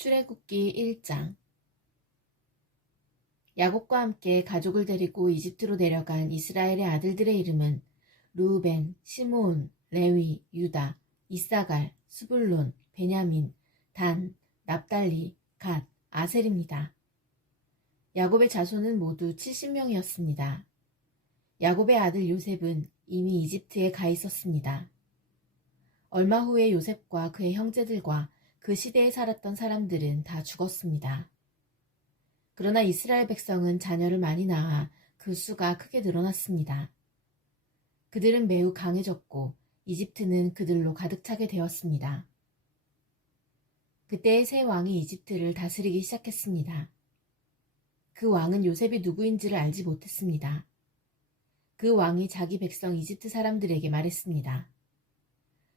출애굽기 1장. 야곱과 함께 가족을 데리고 이집트로 내려간 이스라엘의 아들들의 이름은 르우벤, 시므온, 레위, 유다, 이사갈, 스불론, 베냐민, 단, 납달리, 갓, 아셀입니다. 야곱의 자손은 모두 70명이었습니다. 야곱의 아들 요셉은 이미 이집트에 가 있었습니다. 얼마 후에 요셉과 그의 형제들과 그 시대에 살았던 사람들은 다 죽었습니다. 그러나 이스라엘 백성은 자녀를 많이 낳아 그 수가 크게 늘어났습니다. 그들은 매우 강해졌고 이집트는 그들로 가득 차게 되었습니다. 그때의 새 왕이 이집트를 다스리기 시작했습니다. 그 왕은 요셉이 누구인지를 알지 못했습니다. 그 왕이 자기 백성 이집트 사람들에게 말했습니다.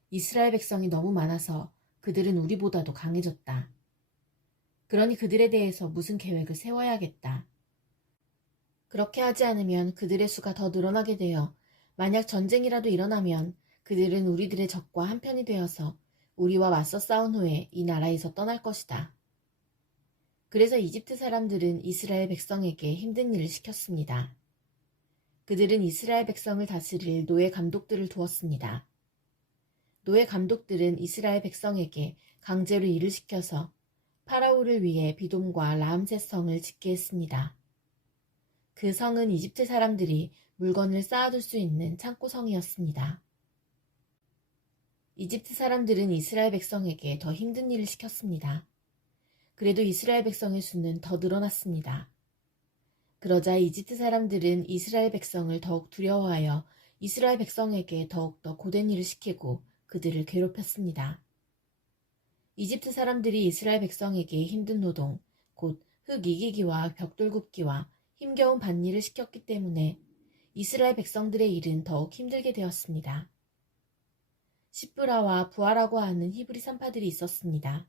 이스라엘 백성이 너무 많아서 그들은 우리보다도 강해졌다. 그러니 그들에 대해서 무슨 계획을 세워야겠다. 그렇게 하지 않으면 그들의 수가 더 늘어나게 되어 만약 전쟁이라도 일어나면 그들은 우리들의 적과 한편이 되어서 우리와 맞서 싸운 후에 이 나라에서 떠날 것이다. 그래서 이집트 사람들은 이스라엘 백성에게 힘든 일을 시켰습니다. 그들은 이스라엘 백성을 다스릴 노예 감독들을 두었습니다. 노예 감독들은 이스라엘 백성에게 강제로 일을 시켜서 파라오를 위해 비돔과 라암셋 성을 짓게 했습니다. 그 성은 이집트 사람들이 물건을 쌓아둘 수 있는 창고성이었습니다. 이집트 사람들은 이스라엘 백성에게 더 힘든 일을 시켰습니다. 그래도 이스라엘 백성의 수는 더 늘어났습니다. 그러자 이집트 사람들은 이스라엘 백성을 더욱 두려워하여 이스라엘 백성에게 더욱더 고된 일을 시키고 그들을 괴롭혔습니다. 이집트 사람들이 이스라엘 백성에게 힘든 노동, 곧 흙 이기기와 벽돌 굽기와 힘겨운 밭일을 시켰기 때문에 이스라엘 백성들의 일은 더욱 힘들게 되었습니다. 시프라와 부하라고 하는 히브리 산파들이 있었습니다.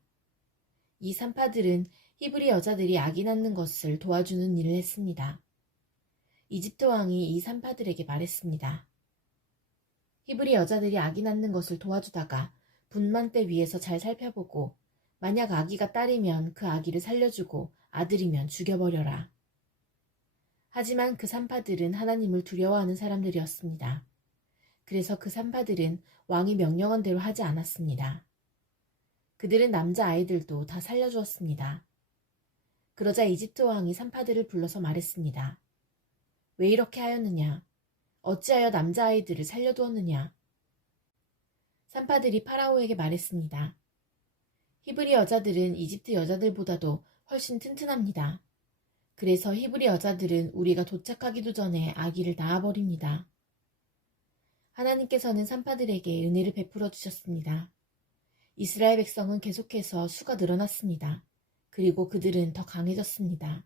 이 산파들은 히브리 여자들이 아기 낳는 것을 도와주는 일을 했습니다. 이집트 왕이 이 산파들에게 말했습니다. 히브리 여자들이 아기 낳는 것을 도와주다가 분만대 위에서 잘 살펴보고 만약 아기가 딸이면 그 아기를 살려주고 아들이면 죽여버려라. 하지만 그 산파들은 하나님을 두려워하는 사람들이었습니다. 그래서 그 산파들은 왕이 명령한 대로 하지 않았습니다. 그들은 남자아이들도 다 살려주었습니다. 그러자 이집트 왕이 산파들을 불러서 말했습니다. 왜 이렇게 하였느냐? 어찌하여 남자아이들을 살려두었느냐? 산파들이 파라오에게 말했습니다. 히브리 여자들은 이집트 여자들보다도 훨씬 튼튼합니다. 그래서 히브리 여자들은 우리가 도착하기도 전에 아기를 낳아버립니다. 하나님께서는 산파들에게 은혜를 베풀어 주셨습니다. 이스라엘 백성은 계속해서 수가 늘어났습니다. 그리고 그들은 더 강해졌습니다.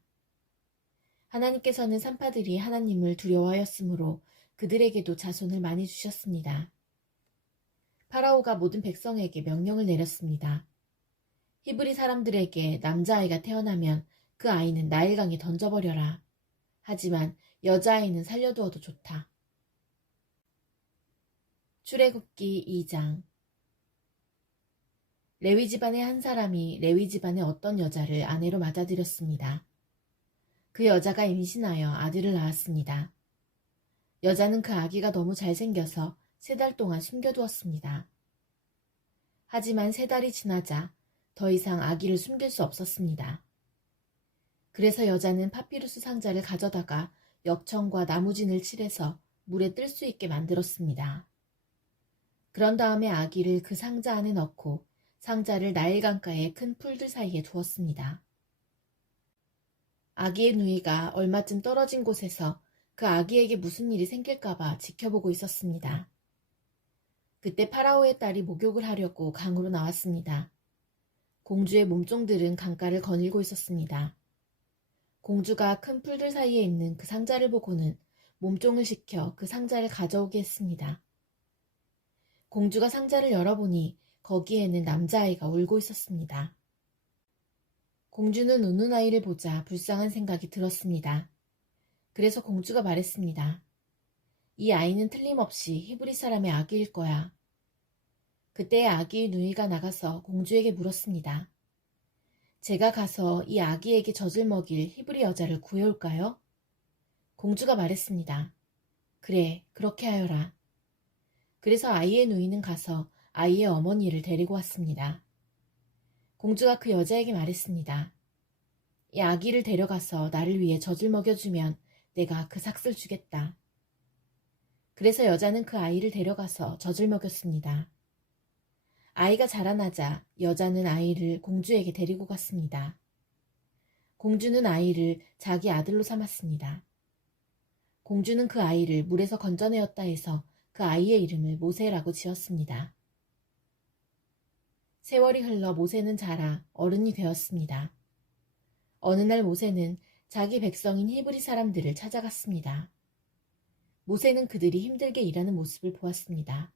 하나님께서는 산파들이 하나님을 두려워하였으므로 그들에게도 자손을 많이 주셨습니다. 파라오가 모든 백성에게 명령을 내렸습니다. 히브리 사람들에게 남자아이가 태어나면 그 아이는 나일강에 던져버려라. 하지만 여자아이는 살려두어도 좋다. 출애굽기 2장. 레위 집안의 한 사람이 레위 집안의 어떤 여자를 아내로 맞아들였습니다. 그 여자가 임신하여 아들을 낳았습니다. 여자는 그 아기가 너무 잘생겨서 3달 동안 숨겨두었습니다. 하지만 3달이 지나자 더 이상 아기를 숨길 수 없었습니다. 그래서 여자는 파피루스 상자를 가져다가 역청과 나무진을 칠해서 물에 뜰 수 있게 만들었습니다. 그런 다음에 아기를 그 상자 안에 넣고 상자를 나일강가의 큰 풀들 사이에 두었습니다. 아기의 누이가 얼마쯤 떨어진 곳에서 그 아기에게 무슨 일이 생길까봐 지켜보고 있었습니다. 그때 파라오의 딸이 목욕을 하려고 강으로 나왔습니다. 공주의 몸종들은 강가를 거닐고 있었습니다. 공주가 큰 풀들 사이에 있는 그 상자를 보고는 몸종을 시켜 그 상자를 가져오게 했습니다. 공주가 상자를 열어보니 거기에는 남자아이가 울고 있었습니다. 공주는 우는 아이를 보자 불쌍한 생각이 들었습니다. 그래서 공주가 말했습니다. 이 아이는 틀림없이 히브리 사람의 아기일 거야. 그때 아기의 누이가 나가서 공주에게 물었습니다. 제가 가서 이 아기에게 젖을 먹일 히브리 여자를 구해올까요? 공주가 말했습니다. 그래, 그렇게 하여라. 그래서 아이의 누이는 가서 아이의 어머니를 데리고 왔습니다. 공주가 그 여자에게 말했습니다. 이 아기를 데려가서 나를 위해 젖을 먹여주면 내가 그 삭슬 주겠다. 그래서 여자는 그 아이를 데려가서 젖을 먹였습니다. 아이가 자라나자 여자는 아이를 공주에게 데리고 갔습니다. 공주는 아이를 자기 아들로 삼았습니다. 공주는 그 아이를 물에서 건져내었다 해서 그 아이의 이름을 모세라고 지었습니다. 세월이 흘러 모세는 자라 어른이 되었습니다. 어느 날 모세는 자기 백성인 히브리 사람들을 찾아갔습니다. 모세는 그들이 힘들게 일하는 모습을 보았습니다.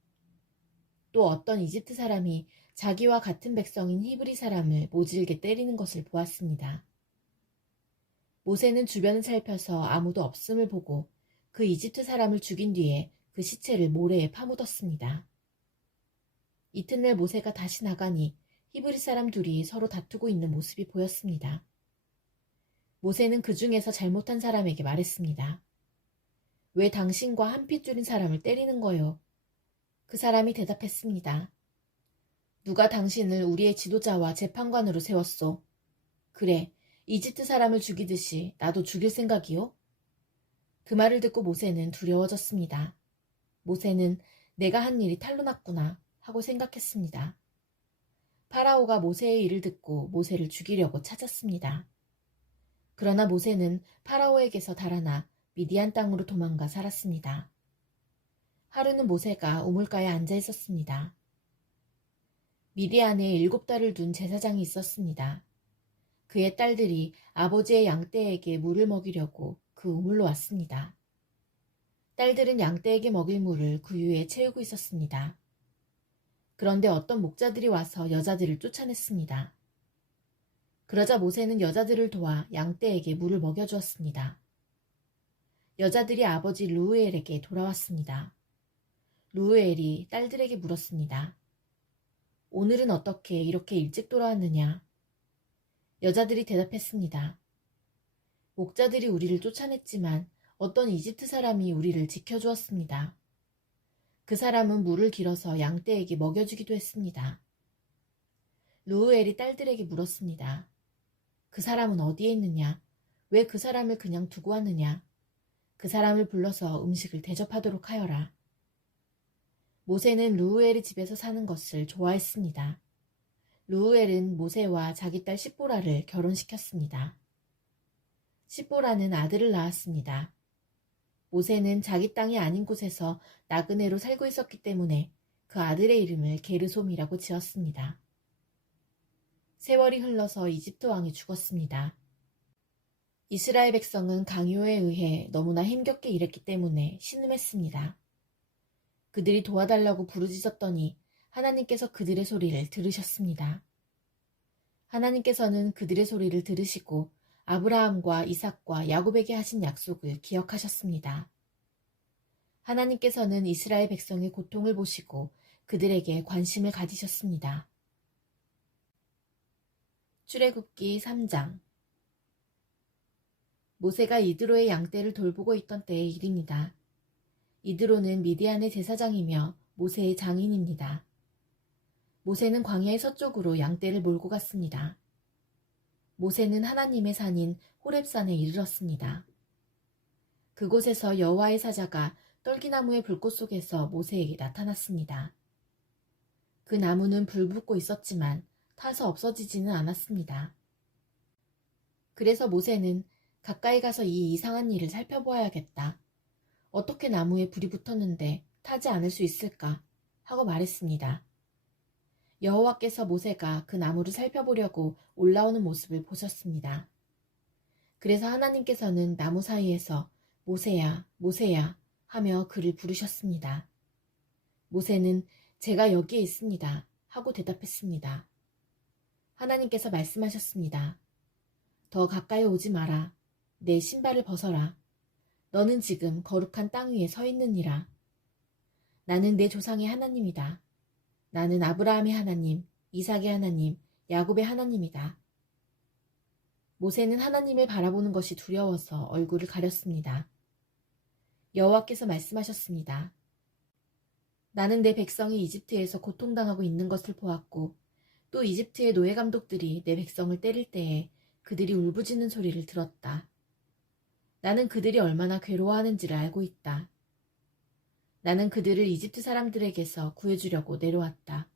또 어떤 이집트 사람이 자기와 같은 백성인 히브리 사람을 모질게 때리는 것을 보았습니다. 모세는 주변을 살펴서 아무도 없음을 보고 그 이집트 사람을 죽인 뒤에 그 시체를 모래에 파묻었습니다. 이튿날 모세가 다시 나가니 히브리 사람 둘이 서로 다투고 있는 모습이 보였습니다. 모세는 그 중에서 잘못한 사람에게 말했습니다. 왜 당신과 한 피 줄인 사람을 때리는 거요? 그 사람이 대답했습니다. 누가 당신을 우리의 지도자와 재판관으로 세웠소? 그래, 이집트 사람을 죽이듯이 나도 죽일 생각이요? 그 말을 듣고 모세는 두려워졌습니다. 모세는 내가 한 일이 탈로 났구나 하고 생각했습니다. 파라오가 모세의 일을 듣고 모세를 죽이려고 찾았습니다. 그러나 모세는 파라오에게서 달아나 미디안 땅으로 도망가 살았습니다. 하루는 모세가 우물가에 앉아 있었습니다. 미디안에 7달을 둔 제사장이 있었습니다. 그의 딸들이 아버지의 양떼에게 물을 먹이려고 그 우물로 왔습니다. 딸들은 양떼에게 먹일 물을 구유에 채우고 있었습니다. 그런데 어떤 목자들이 와서 여자들을 쫓아냈습니다. 그러자 모세는 여자들을 도와 양떼에게 물을 먹여주었습니다. 여자들이 아버지 루우엘에게 돌아왔습니다. 루우엘이 딸들에게 물었습니다. 오늘은 어떻게 이렇게 일찍 돌아왔느냐? 여자들이 대답했습니다. 목자들이 우리를 쫓아냈지만 어떤 이집트 사람이 우리를 지켜주었습니다. 그 사람은 물을 길어서 양떼에게 먹여주기도 했습니다. 루우엘이 딸들에게 물었습니다. 그 사람은 어디에 있느냐? 왜 그 사람을 그냥 두고 왔느냐? 그 사람을 불러서 음식을 대접하도록 하여라. 모세는 루우엘의 집에서 사는 것을 좋아했습니다. 루우엘은 모세와 자기 딸 십보라를 결혼시켰습니다. 십보라는 아들을 낳았습니다. 모세는 자기 땅이 아닌 곳에서 나그네로 살고 있었기 때문에 그 아들의 이름을 게르솜이라고 지었습니다. 세월이 흘러서 이집트 왕이 죽었습니다. 이스라엘 백성은 강요에 의해 너무나 힘겹게 일했기 때문에 신음했습니다. 그들이 도와달라고 부르짖었더니 하나님께서 그들의 소리를 들으셨습니다. 하나님께서는 그들의 소리를 들으시고 아브라함과 이삭과 야곱에게 하신 약속을 기억하셨습니다. 하나님께서는 이스라엘 백성의 고통을 보시고 그들에게 관심을 가지셨습니다. 출애굽기 3장. 모세가 이드로의 양떼를 돌보고 있던 때의 일입니다. 이드로는 미디안의 제사장이며 모세의 장인입니다. 모세는 광야의 서쪽으로 양떼를 몰고 갔습니다. 모세는 하나님의 산인 호렙산에 이르렀습니다. 그곳에서 여호와의 사자가 떨기나무의 불꽃 속에서 모세에게 나타났습니다. 그 나무는 불붙고 있었지만 타서 없어지지는 않았습니다. 그래서 모세는 가까이 가서 이 이상한 일을 살펴보아야겠다. 어떻게 나무에 불이 붙었는데 타지 않을 수 있을까? 하고 말했습니다. 여호와께서 모세가 그 나무를 살펴보려고 올라오는 모습을 보셨습니다. 그래서 하나님께서는 나무 사이에서 모세야, 모세야 하며 그를 부르셨습니다. 모세는 제가 여기에 있습니다. 하고 대답했습니다. 하나님께서 말씀하셨습니다. 더 가까이 오지 마라. 내 신발을 벗어라. 너는 지금 거룩한 땅 위에 서 있느니라. 나는 내 조상의 하나님이다. 나는 아브라함의 하나님, 이삭의 하나님, 야곱의 하나님이다. 모세는 하나님을 바라보는 것이 두려워서 얼굴을 가렸습니다. 여호와께서 말씀하셨습니다. 나는 내 백성이 이집트에서 고통당하고 있는 것을 보았고 또 이집트의 노예 감독들이 내 백성을 때릴 때에 그들이 울부짖는 소리를 들었다. 나는 그들이 얼마나 괴로워하는지를 알고 있다. 나는 그들을 이집트 사람들에게서 구해주려고 내려왔다.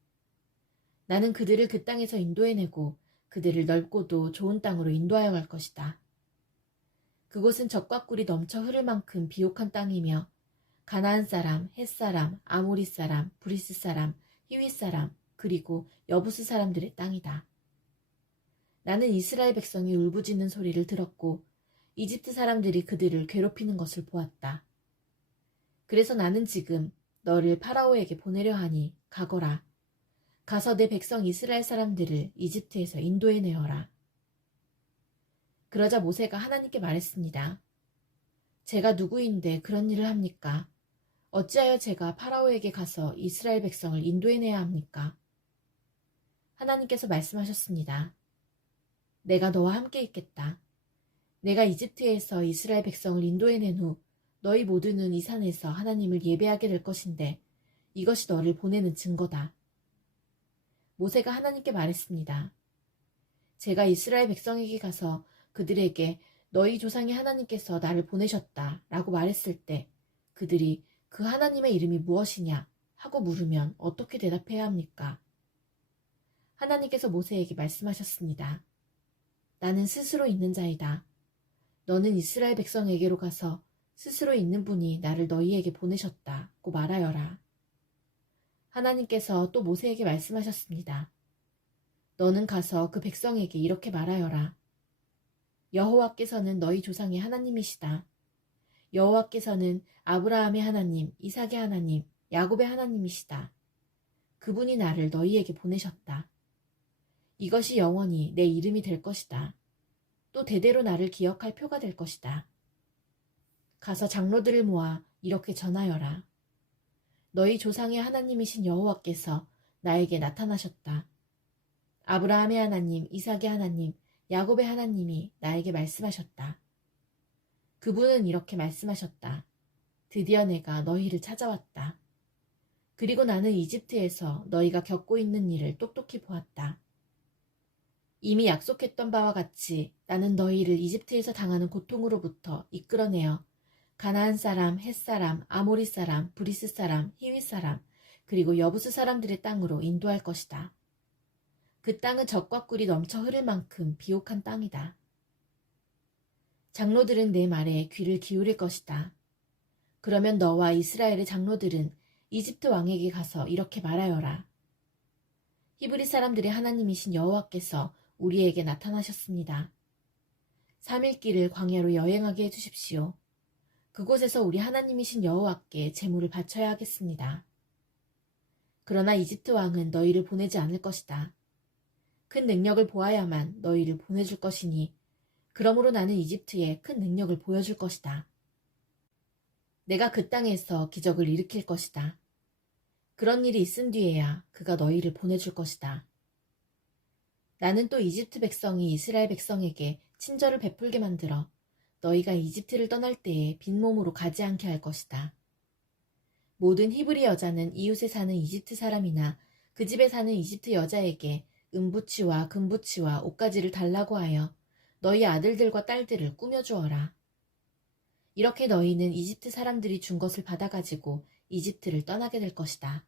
나는 그들을 그 땅에서 인도해내고 그들을 넓고도 좋은 땅으로 인도하여 갈 것이다. 그곳은 젖과 꿀이 넘쳐 흐를 만큼 비옥한 땅이며 가나안 사람, 헷 사람, 아모리 사람, 브리스 사람, 히윗 사람, 그리고 여부스 사람들의 땅이다. 나는 이스라엘 백성이 울부짖는 소리를 들었고 이집트 사람들이 그들을 괴롭히는 것을 보았다. 그래서 나는 지금 너를 파라오에게 보내려 하니 가거라. 가서 내 백성 이스라엘 사람들을 이집트에서 인도해내어라. 그러자 모세가 하나님께 말했습니다. 제가 누구인데 그런 일을 합니까? 어찌하여 제가 파라오에게 가서 이스라엘 백성을 인도해내야 합니까? 하나님께서 말씀하셨습니다. 내가 너와 함께 있겠다. 내가 이집트에서 이스라엘 백성을 인도해낸 후 너희 모두는 이 산에서 하나님을 예배하게 될 것인데 이것이 너를 보내는 증거다. 모세가 하나님께 말했습니다. 제가 이스라엘 백성에게 가서 그들에게 너희 조상의 하나님께서 나를 보내셨다 라고 말했을 때 그들이 그 하나님의 이름이 무엇이냐 하고 물으면 어떻게 대답해야 합니까? 하나님께서 모세에게 말씀하셨습니다. 나는 스스로 있는 자이다. 너는 이스라엘 백성에게로 가서 스스로 있는 분이 나를 너희에게 보내셨다고 말하여라. 하나님께서 또 모세에게 말씀하셨습니다. 너는 가서 그 백성에게 이렇게 말하여라. 여호와께서는 너희 조상의 하나님이시다. 여호와께서는 아브라함의 하나님, 이삭의 하나님, 야곱의 하나님이시다. 그분이 나를 너희에게 보내셨다. 이것이 영원히 내 이름이 될 것이다. 또 대대로 나를 기억할 표가 될 것이다. 가서 장로들을 모아 이렇게 전하여라. 너희 조상의 하나님이신 여호와께서 나에게 나타나셨다. 아브라함의 하나님, 이삭의 하나님, 야곱의 하나님이 나에게 말씀하셨다. 그분은 이렇게 말씀하셨다. 드디어 내가 너희를 찾아왔다. 그리고 나는 이집트에서 너희가 겪고 있는 일을 똑똑히 보았다. 이미 약속했던 바와 같이 나는 너희를 이집트에서 당하는 고통으로부터 이끌어내어 가나안 사람, 헷 사람, 아모리 사람, 브리스 사람, 히윗 사람, 그리고 여부스 사람들의 땅으로 인도할 것이다. 그 땅은 젖과 꿀이 넘쳐 흐를 만큼 비옥한 땅이다. 장로들은 내 말에 귀를 기울일 것이다. 그러면 너와 이스라엘의 장로들은 이집트 왕에게 가서 이렇게 말하여라. 히브리 사람들의 하나님이신 여호와께서 우리에게 나타나셨습니다. 3일 길을 광야로 여행하게 해주십시오. 그곳에서 우리 하나님이신 여호와께 제물을 바쳐야 하겠습니다. 그러나 이집트 왕은 너희를 보내지 않을 것이다. 큰 능력을 보아야만 너희를 보내줄 것이니 그러므로 나는 이집트에 큰 능력을 보여줄 것이다. 내가 그 땅에서 기적을 일으킬 것이다. 그런 일이 있은 뒤에야 그가 너희를 보내줄 것이다. 나는 또 이집트 백성이 이스라엘 백성에게 친절을 베풀게 만들어 너희가 이집트를 떠날 때에 빈몸으로 가지 않게 할 것이다. 모든 히브리 여자는 이웃에 사는 이집트 사람이나 그 집에 사는 이집트 여자에게 은부치와 금부치와 옷가지를 달라고 하여 너희 아들들과 딸들을 꾸며주어라. 이렇게 너희는 이집트 사람들이 준 것을 받아가지고 이집트를 떠나게 될 것이다.